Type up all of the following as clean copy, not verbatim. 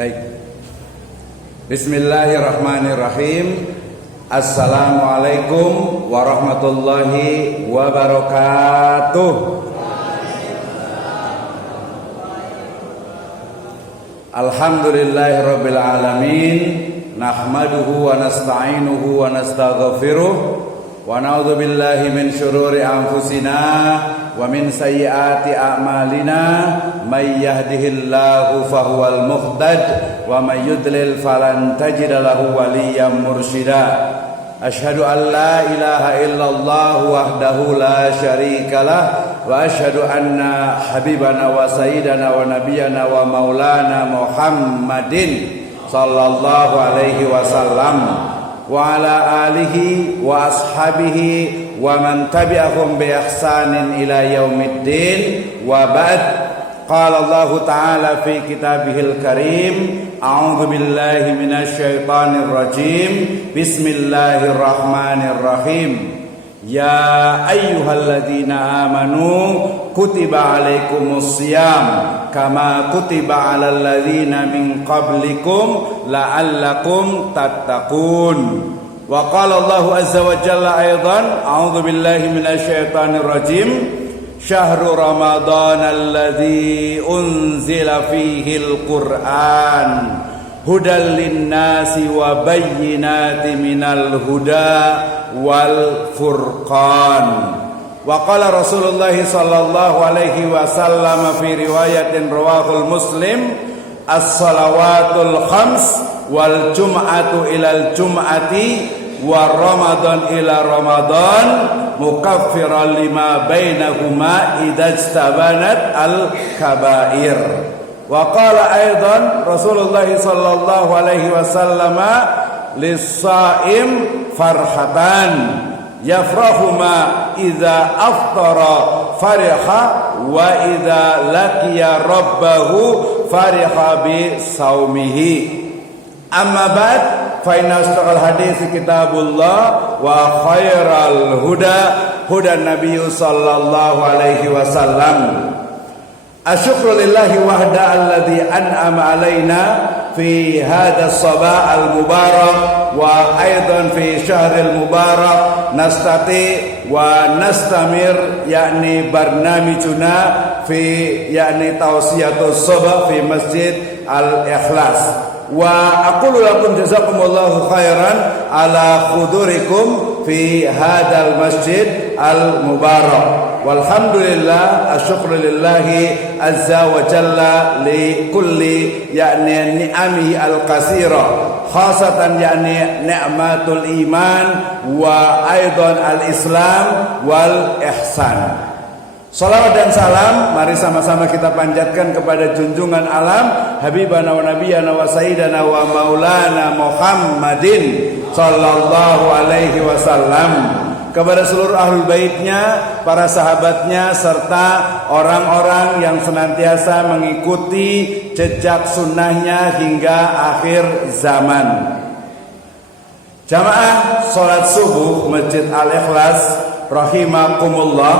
Baik. Bismillahirrahmanirrahim. Assalamualaikum warahmatullahi wabarakatuh. Alhamdulillahirabbil alamin. Nahmaduhu wa nasta'inuhu wa nastaghfiruh wa na'udzu billahi min syururi anfusina wa min sayyiati a'malina may yahdihillahu fahuwal muhtad wa may yudlil falan tajida lahu waliyyan mursyida. Asyhadu an la ilaha illallah wahdahu la syarikalah wa asyhadu anna habibana wa sayyidana wa nabiyyana wa maulana Muhammadin sallallahu alaihi wasallam wa ala alihi wa ashabihi wa man tabi'ahum bi ihsanin ila yaumiddin wa ba'd. Qala Allah ta'ala fi kitabihil karim, a'udzu billahi minasy syaithanir rajim. Bismillahirrahmanirrahim. Ya ayyuhalladzina amanu kutiba alaikumus syiyam kama kutiba alal ladzina min qablikum la'allakum tattaqun. Wa qala Allahu azza wa jalla aidan, a'udzu billahi minasy syaithanir rajim. Syahrul Ramadan alladzi unzila fihil Qur'an hudal linnasi wa bayyinatin minal huda wal furqan. Wa qala Rasulullah sallallahu alaihi wasallam fi riwayatin rawahul Muslim, as-salawatul khams wal jum'atu ilal jum'ati wa ramadan ila ramadan mukaffiran lima bainahuma idajtabanat al kabair. Wa qala aidan Rasulullah sallallahu alaihi wasallam lis-shaim farhatan yafrahu ma idza aftara fariha wa idza laqiya rabbahu fariha bi saumihi. Amma ba'd, fa inna asdaqal hadits kitabullah wa khairal huda hudan nabiy sallallahu alaihi wasallam. Asyukru lillahi wahda alladhi an'ama alaina fi hadha as-sabah al-mubarak wa aidan fi syahril mubarak nastati wa nastamir yakni barnamijuna fi yakni tawsiyatus sabah fi Masjid Al-Ikhlas. Wa aqulu lakum jazakumullahu khairan ala khudurikum fi hadzal masjid al mubarak. Walhamdulillah, asyukrulillahi azza wa jalla li kulli yakni ni'amihi al kasira, khasatan yakni ni'matul iman wa aidan al islam wal ihsan. Salawat dan salam mari sama-sama kita panjatkan kepada junjungan alam habibana wa nabiyana wa sayyidana wa maulana Muhammadin sallallahu alaihi wasallam, kepada seluruh ahlul baitnya, para sahabatnya, serta orang-orang yang senantiasa mengikuti jejak sunnahnya hingga akhir zaman. Jamaah salat subuh Masjid Al-Ikhlas rahimakumullah,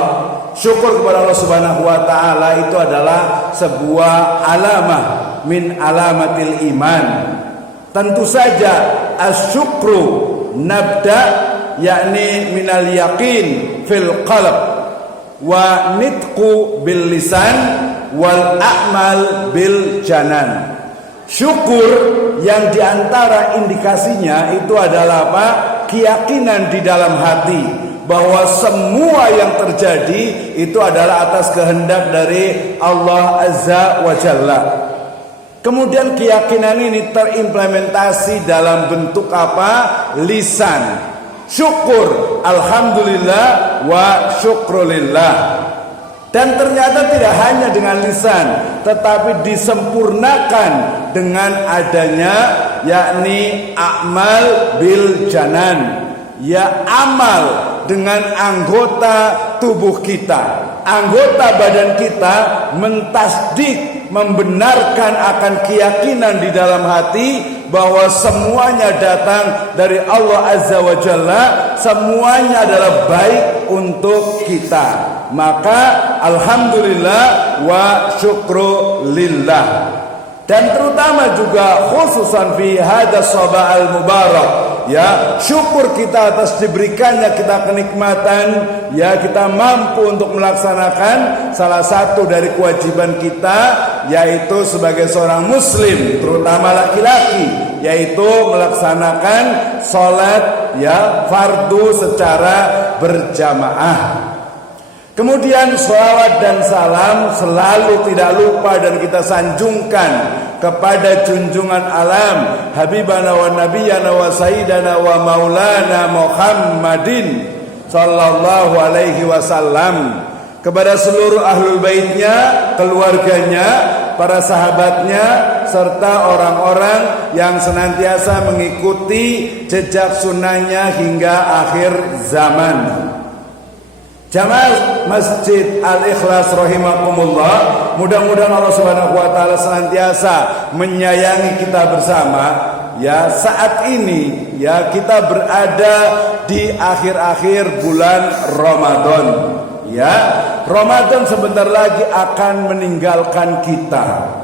syukur kepada Allah Subhanahu wa taala itu adalah sebuah alamah min alamatil iman. Tentu saja asyukru nabda yakni minal yaqin fil qalb wa nitqu bil lisan wal a'mal bil janan. Syukur yang diantara indikasinya itu adalah apa? Keyakinan di dalam hati bahwa semua yang terjadi itu adalah atas kehendak dari Allah Azza wa Jalla. Kemudian keyakinan ini terimplementasi dalam bentuk apa? Lisan. Syukur, alhamdulillah wa syukrulillah. Dan ternyata tidak hanya dengan lisan, tetapi disempurnakan dengan adanya yakni a'mal bil janan, ya amal dengan anggota tubuh kita. Anggota badan kita mentasdik, membenarkan akan keyakinan di dalam hati bahwa semuanya datang dari Allah Azza wa Jalla, semuanya adalah baik untuk kita. Maka alhamdulillah wa syukru lillah. Dan terutama juga khususan fi hadas saba'al mubarak, ya, syukur kita atas diberikannya kita kenikmatan, ya, kita mampu untuk melaksanakan salah satu dari kewajiban kita, yaitu sebagai seorang muslim, terutama laki-laki, yaitu melaksanakan sholat, ya, fardu secara berjamaah. Kemudian sholawat dan salam selalu tidak lupa dan kita sanjungkan kepada junjungan alam Habibana wa Nabiyana wa Sayyidana wa Maulana Muhammadin sallallahu alaihi wasallam, kepada seluruh ahlul baitnya, keluarganya, para sahabatnya, serta orang-orang yang senantiasa mengikuti jejak sunnahnya hingga akhir zaman. Jamaah Masjid Al-Ikhlas rahimakumullah, mudah-mudahan Allah Subhanahu wa taala senantiasa menyayangi kita bersama. Ya, saat ini, ya, kita berada di akhir-akhir bulan Ramadan. Ya, Ramadan sebentar lagi akan meninggalkan kita.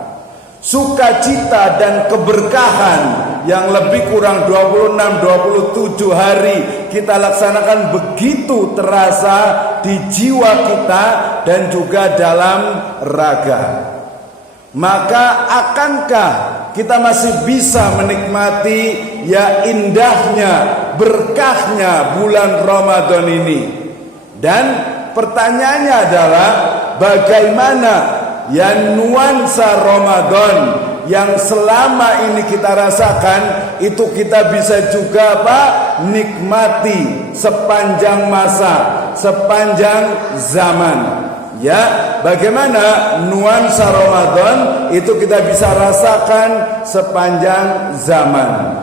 Sukacita dan keberkahan yang lebih kurang 26-27 hari kita laksanakan begitu terasa di jiwa kita dan juga dalam raga. Maka akankah kita masih bisa menikmati, ya, indahnya, berkahnya bulan Ramadan ini? Dan pertanyaannya adalah bagaimana, ya, nuansa Ramadan yang selama ini kita rasakan itu kita bisa juga nikmati sepanjang masa, sepanjang zaman. Ya, bagaimana nuansa Ramadan itu kita bisa rasakan sepanjang zaman.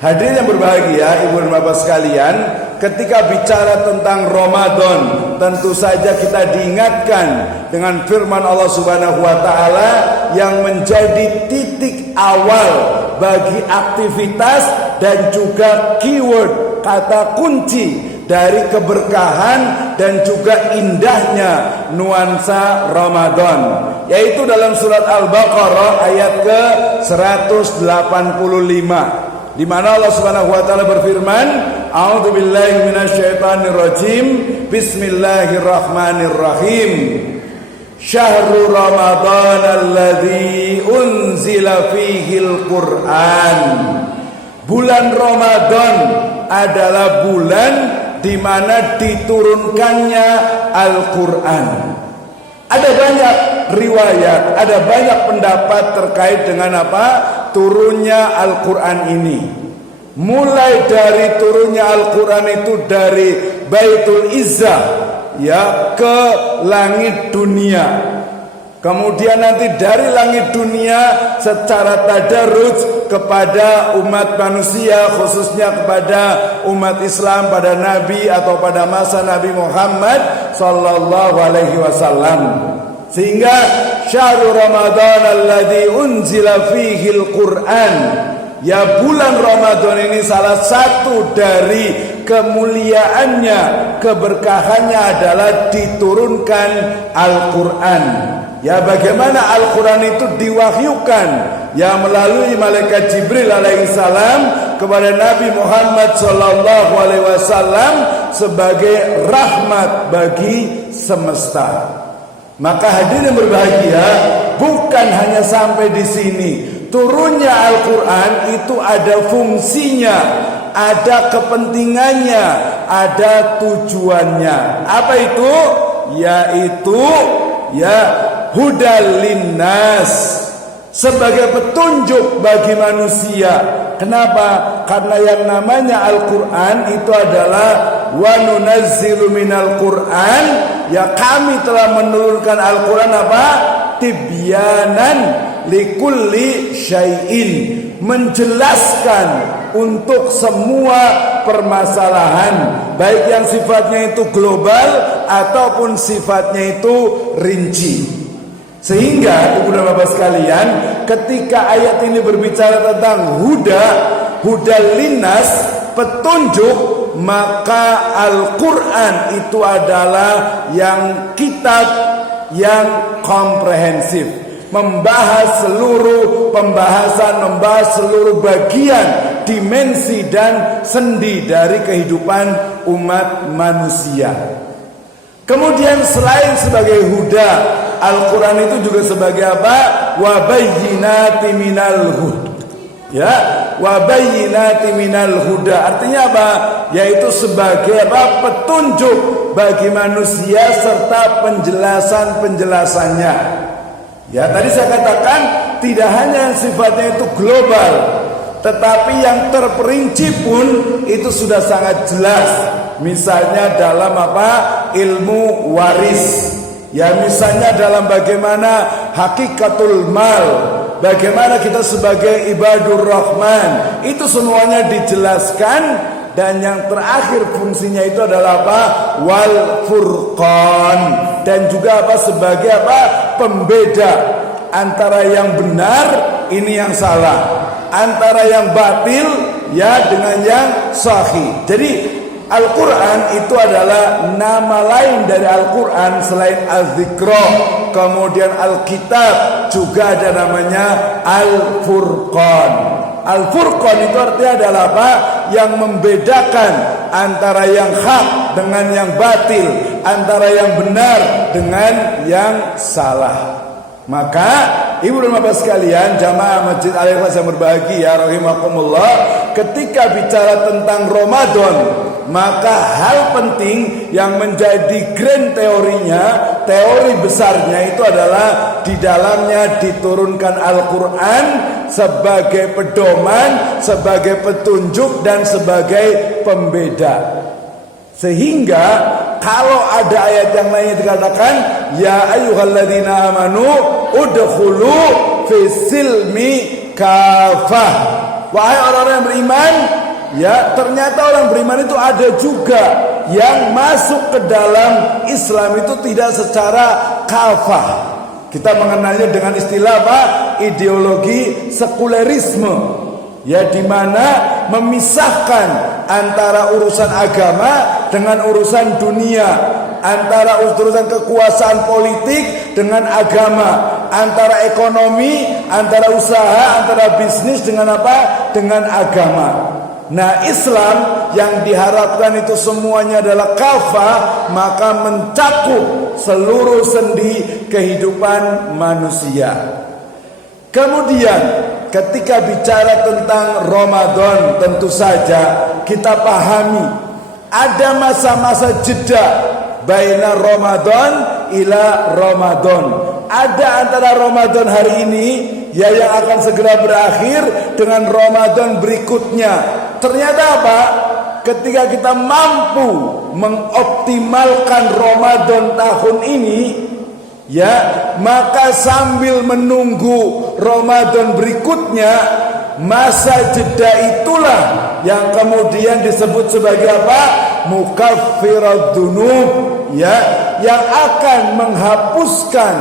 Hadirin yang berbahagia, ibu dan bapak sekalian, ketika bicara tentang Ramadan, tentu saja kita diingatkan dengan firman Allah Subhanahu wa taala yang menjadi titik awal bagi aktivitas dan juga keyword, kata kunci dari keberkahan dan juga indahnya nuansa Ramadan, yaitu dalam surat Al-Baqarah ayat ke-185, di mana Allah Subhanahu wa taala berfirman, A'udzubillahi minasyaitonirrajim. Bismillahirrahmanirrahim. Syahrul Ramadan alladzi unzila fihil Qur'an. Bulan Ramadan adalah bulan di mana diturunkannya Al-Qur'an. Ada banyak riwayat, ada banyak pendapat terkait dengan turunnya Al-Qur'an ini. Mulai dari turunnya Al-Qur'an itu dari Baitul Izzah, ya, ke langit dunia. Kemudian nanti dari langit dunia secara tadarruj kepada umat manusia, khususnya kepada umat Islam pada Nabi atau pada masa Nabi Muhammad sallallahu alaihi wasallam. Sehingga syahrul Ramadan alladzi unzila fihil Qur'an, ya, bulan Ramadan ini salah satu dari kemuliaannya, keberkahannya adalah diturunkan Al-Qur'an. Ya, bagaimana Al-Qur'an itu diwahyukan, ya, melalui malaikat Jibril alaihissalam kepada Nabi Muhammad sallallahu alaihi wasallam sebagai rahmat bagi semesta. Maka hadirin berbahagia, bukan hanya sampai di sini. Turunnya Al-Qur'an itu ada fungsinya, ada kepentingannya, ada tujuannya. Apa itu? Yaitu, ya, hudal linnas, sebagai petunjuk bagi manusia. Kenapa? Karena yang namanya Al-Qur'an itu adalah wa nunazzilu minal Qur'an, ya, kami telah menurunkan Al-Qur'an tibyanan likulli syai'in, menjelaskan untuk semua permasalahan, baik yang sifatnya itu global ataupun sifatnya itu rinci. Sehingga ibu dan bapak sekalian, ketika ayat ini berbicara tentang huda linnas, petunjuk, maka Al-Qur'an itu adalah yang kitab yang komprehensif, membahas seluruh pembahasan membahas seluruh bagian, dimensi dan sendi dari kehidupan umat manusia. Kemudian selain sebagai huda, Al-Quran itu juga sebagai apa? Wa bayyinati minal huda. Ya, wa bayyinati minal huda. Artinya apa? Yaitu sebagai apa? Petunjuk bagi manusia serta penjelasan-penjelasannya. Ya, tadi saya katakan tidak hanya yang sifatnya itu global, tetapi yang terperinci pun itu sudah sangat jelas. Misalnya dalam apa? Ilmu waris. Ya, misalnya dalam bagaimana hakikatul mal, bagaimana kita sebagai ibadur rahman, itu semuanya dijelaskan. Dan yang terakhir fungsinya itu adalah apa? Wal furqan. Dan juga apa? Sebagai apa? Pembeda antara yang benar, ini yang salah, antara yang batil ya dengan yang sahih. Jadi Al-Quran itu adalah nama lain dari Al-Quran selain Al-Zikra, kemudian Al-Kitab, juga ada namanya Al-Furqan. Al-Furqan itu artinya adalah apa? Yang membedakan antara yang hak dengan yang batil, antara yang benar dengan yang salah. Maka ibu dan bapak sekalian, jamaah Masjid Al-Ikhlas yang berbahagia rahimakumullah, ketika bicara tentang Ramadan, maka hal penting yang menjadi grand teorinya, teori besarnya itu adalah di dalamnya diturunkan Al-Quran sebagai pedoman, sebagai petunjuk dan sebagai pembeda. Sehingga kalau ada ayat yang lainnya dikatakan ya ayyuhalladzina amanu udkhulu fisilmi kafah. Wahai orang-orang yang beriman, ya ternyata orang beriman itu ada juga yang masuk ke dalam Islam itu tidak secara kafah. Kita mengenalnya dengan istilah apa? Ideologi sekulerisme. Ya, di mana memisahkan antara urusan agama dengan urusan dunia, antara urusan kekuasaan politik dengan agama, antara ekonomi, antara usaha, antara bisnis dengan apa? Dengan agama. Nah, Islam yang diharapkan itu semuanya adalah kafah, maka mencakup seluruh sendi kehidupan manusia. Kemudian ketika bicara tentang Ramadan, tentu saja kita pahami ada masa-masa jeda baina Ramadan ila Ramadan. Ada antara Ramadan hari ini ya yang akan segera berakhir dengan Ramadan berikutnya. Ternyata apa? Ketika kita mampu mengoptimalkan Ramadan tahun ini, ya, maka sambil menunggu Ramadan berikutnya, masa jeda itulah yang kemudian disebut sebagai apa? Mukaffirat dzunub, ya, yang akan menghapuskan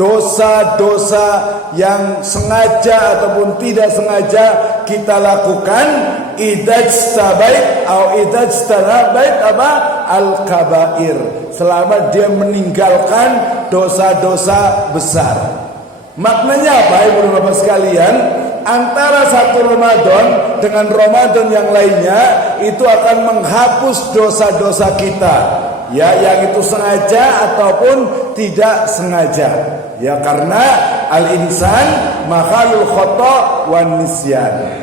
dosa-dosa yang sengaja ataupun tidak sengaja kita lakukan. Idajtabait atau idajtanabait apa? Al-kabair, selama dia meninggalkan dosa-dosa besar. Maknanya apa, ibu dan bapak sekalian? Antara satu Ramadan dengan Ramadan yang lainnya itu akan menghapus dosa-dosa kita, ya, yang itu sengaja ataupun tidak sengaja. Ya, karena al-insan makhalul khata' wan nisyan.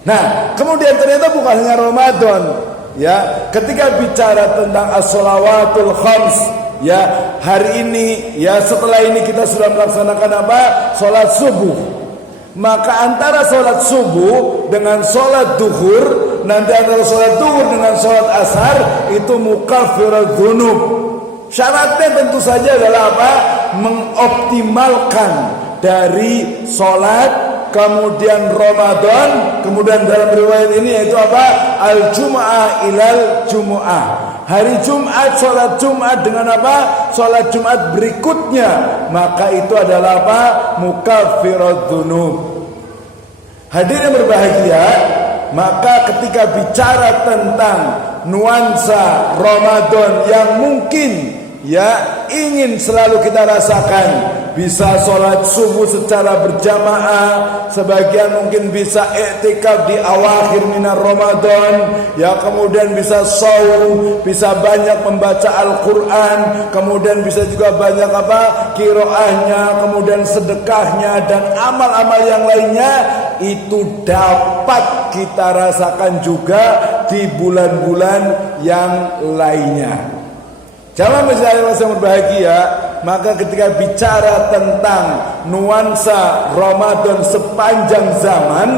Nah, kemudian ternyata bukan hanya Ramadan, ya. Ketika bicara tentang as-shalawatul khams, ya, hari ini, ya, setelah ini kita sudah melaksanakan apa? Salat subuh. Maka antara salat subuh dengan salat duhur, nanti antara salat duhur dengan salat asar itu mukaffirat dzunub. Syaratnya tentu saja adalah apa? Mengoptimalkan dari salat, kemudian Ramadan, kemudian dalam riwayat ini yaitu apa? Al-Jum'ah ilal Jum'ah. Hari Jumat, sholat Jumat dengan apa? Sholat Jumat berikutnya, maka itu adalah apa? Mukaffirat dzunub. Hadirin berbahagia, maka ketika bicara tentang nuansa Ramadan yang mungkin ya ingin selalu kita rasakan, bisa sholat subuh secara berjamaah, sebagian mungkin bisa i'tikaf di awakhir minar Ramadan, ya kemudian bisa shaum, bisa banyak membaca Al-Quran, kemudian bisa juga banyak qiraahnya, kemudian sedekahnya dan amal-amal yang lainnya, itu dapat kita rasakan juga di bulan-bulan yang lainnya. Jamaah masyarakat yang berbahagia, maka ketika bicara tentang nuansa Ramadan sepanjang zaman,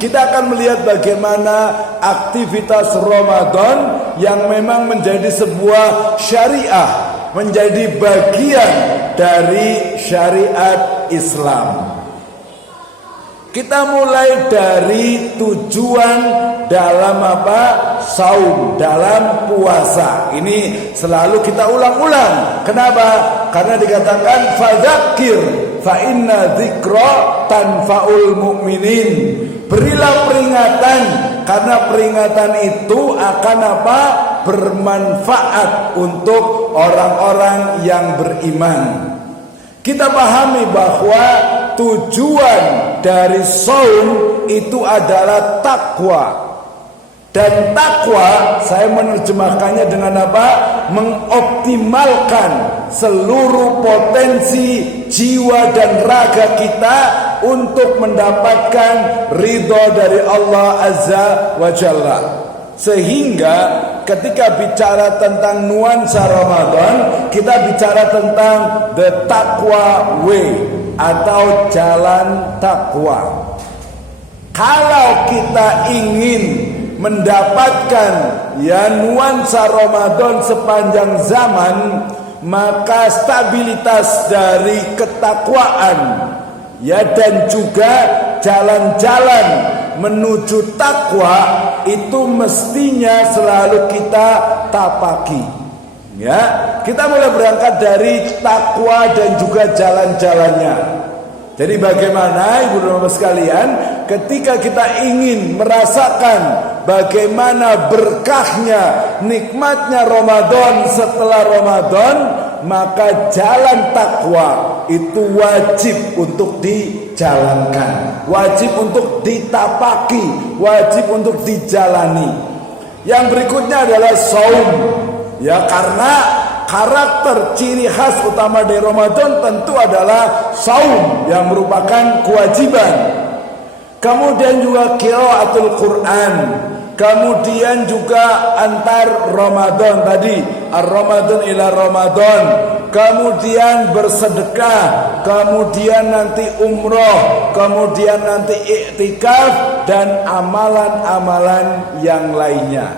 kita akan melihat bagaimana aktivitas Ramadan yang memang menjadi sebuah syariah, menjadi bagian dari syariat Islam. Kita mulai dari tujuan dalam saum, dalam puasa. Ini selalu kita ulang-ulang. Kenapa? Karena dikatakan fadzakir fa inna dzikra tanfaul mu'minin. Berilah peringatan, karena peringatan itu akan bermanfaat untuk orang-orang yang beriman. Kita pahami bahwa tujuan dari saum itu adalah takwa. Dan takwa saya menerjemahkannya dengan mengoptimalkan seluruh potensi jiwa dan raga kita untuk mendapatkan ridho dari Allah Azza wa Jalla. Sehingga ketika bicara tentang nuansa Ramadan, kita bicara tentang the taqwa way atau jalan takwa. Kalau kita ingin mendapatkan nuansa Ramadan sepanjang zaman, maka stabilitas dari ketakwaan dan juga jalan-jalan menuju takwa itu mestinya selalu kita tapaki. Kita mulai berangkat dari takwa dan juga jalan-jalannya. Jadi bagaimana ibu dan bapak sekalian, ketika kita ingin merasakan bagaimana berkahnya, nikmatnya Ramadan setelah Ramadan, maka jalan takwa itu wajib untuk dijalankan, wajib untuk ditapaki, wajib untuk dijalani. Yang berikutnya adalah saum, karena karakter ciri khas utama dari Ramadan tentu adalah saum yang merupakan kewajiban. Kemudian juga qiraatul Quran. Kemudian juga antar Ramadan tadi, ar-Ramadan ila Ramadan. Kemudian bersedekah, kemudian nanti umroh, kemudian nanti i'tikaf dan amalan-amalan yang lainnya.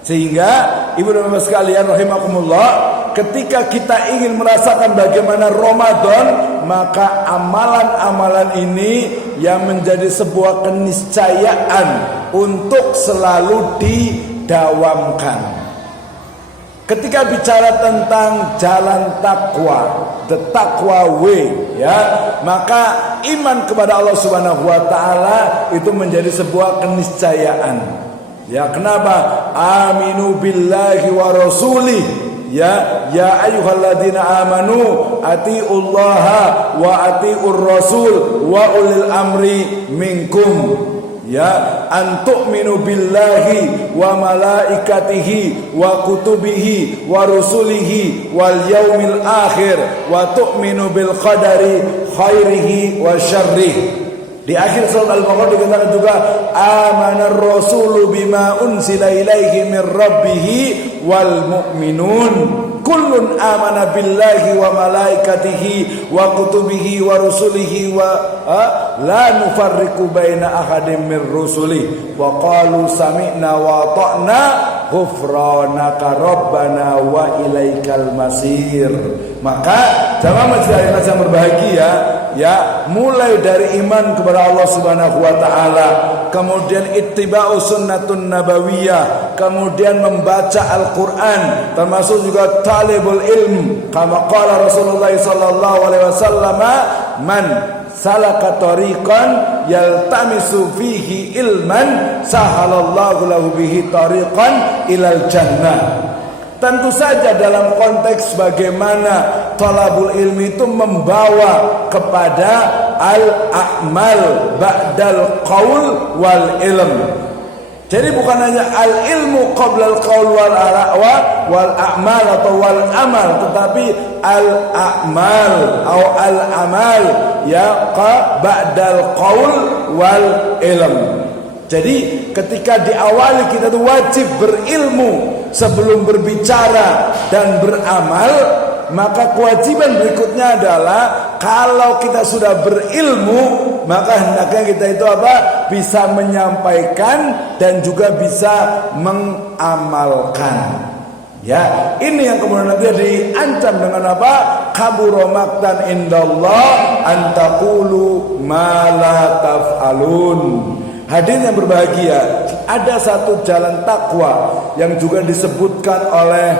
Sehingga ibu dan bapak sekalian rahimakumullah, ketika kita ingin merasakan bagaimana Ramadan, maka amalan-amalan ini yang menjadi sebuah keniscayaan untuk selalu didawamkan. Ketika bicara tentang jalan takwa, the taqwa way, maka iman kepada Allah Subhanahu wa taala itu menjadi sebuah keniscayaan. Kenapa? Aminu billahi wa rasulih. Ya ayyuhalladzina amanu atiullaha wa atiur rasul wa ulil amri minkum. Antu'minu billahi wa malaikatihi wa kutubihi wa rusulihi wal yaumil akhir wa tu'minu bil qadari khairihi wa syarrih. Di akhir surat Al-Baqarah dikatakan juga amanar rasulu bima unsila ilaihi min rabbih wal mu'minun kullun amana billahi wa malaikatihi wa kutubihi wa rusulihi wa la nufarriqu baina ahadin min rusulihi wa qalu sami'na wa ata'na ghufranaka rabbana wa ilaikal masir. Maka jamaah masyarakat yang berbahagia, mulai dari iman kepada Allah Subhanahu wa taala, kemudian ittiba'u sunnatun nabawiyah, kemudian membaca Al-Qur'an, termasuk juga talibul ilm. Kama qala Rasulullah sallallahu alaihi wasallam, man salaka tariqan yaltamisu fihi ilman sahalallahu lahu bihi tariqan ilal jannah. Tentu saja dalam konteks bagaimana thalabul ilmi itu membawa kepada al-a'mal ba'dal qaul wal ilm. Jadi bukan hanya al-ilmu qabla al-qaul wal a'mal atau wal amal, tetapi al-a'mal atau al-amal ya ba'dal qaul wal ilm. Jadi ketika diawali kita itu wajib berilmu sebelum berbicara dan beramal, maka kewajiban berikutnya adalah kalau kita sudah berilmu, maka hendaknya kita itu apa? Bisa menyampaikan dan juga bisa mengamalkan. Ya, ini yang kemudian nanti diancam dengan apa? Kabura maqtan indallah an taqulu ma la taf'alun. Hadirin yang berbahagia, ada satu jalan takwa yang juga disebutkan oleh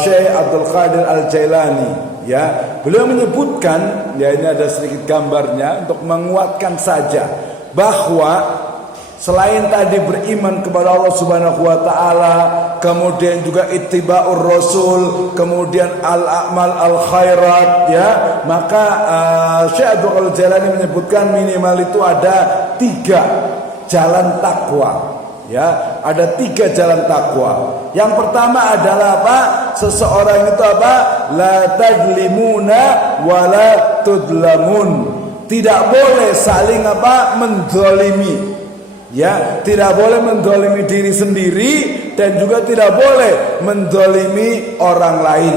Syekh Abdul Qadir Al-Jailani. Ya, beliau menyebutkan, ya ini ada sedikit gambarnya untuk menguatkan saja bahwa selain tadi beriman kepada Allah Subhanahu wa taala, kemudian juga ittiba'ur rasul, kemudian al-a'mal al-khairat, ya, maka Syekh Abdul Qadir Jailani menyebutkan minimal itu ada 3 jalan takwa. Ya, ada 3 jalan takwa. Yang pertama adalah apa? Seseorang itu apa? La tadlimuna wa la tudlamun. Tidak boleh saling apa? Menzalimi. Ya, tidak boleh menzalimi diri sendiri dan juga tidak boleh menzalimi orang lain.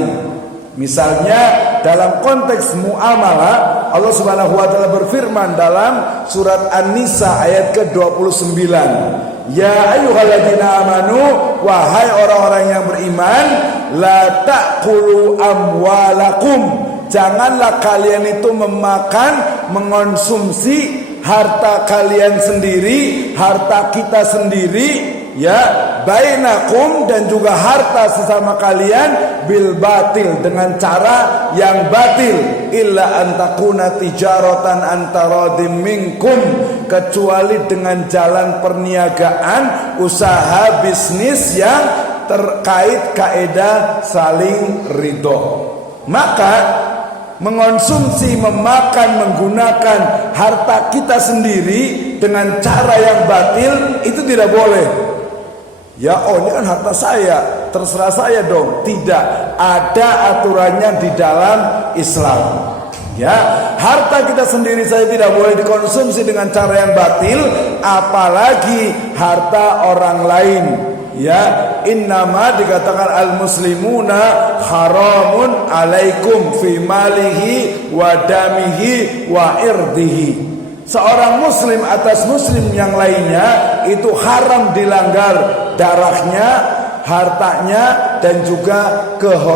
Misalnya dalam konteks muamalah, Allah Subhanahu wa taala berfirman dalam surat An-Nisa ayat ke-29. Ya ayyuhalladzina amanu, wahai orang-orang yang beriman, la ta'kulu amwalakum, janganlah kalian itu memakan, mengonsumsi harta kalian sendiri, harta kita sendiri, ya, bainakum, dan juga harta sesama kalian bil batil, dengan cara yang batil, illa antakuna tijaratan antaradim minkum, kecuali dengan jalan perniagaan, usaha bisnis yang terkait kaidah saling ridho. Maka mengonsumsi, memakan, menggunakan harta kita sendiri dengan cara yang batil itu tidak boleh. Ya, oh ini kan harta saya, terserah saya dong. Tidak, ada aturannya di dalam Islam. Ya, harta kita sendiri saya tidak boleh dikonsumsi dengan cara yang batil, apalagi harta orang lain. Ya, innama dikatakan al-muslimuna haramun alaikum fi malihi wa damihi wa irdihi. Seorang muslim atas muslim yang lainnya itu haram dilanggar darahnya, hartanya, dan juga kehormatannya.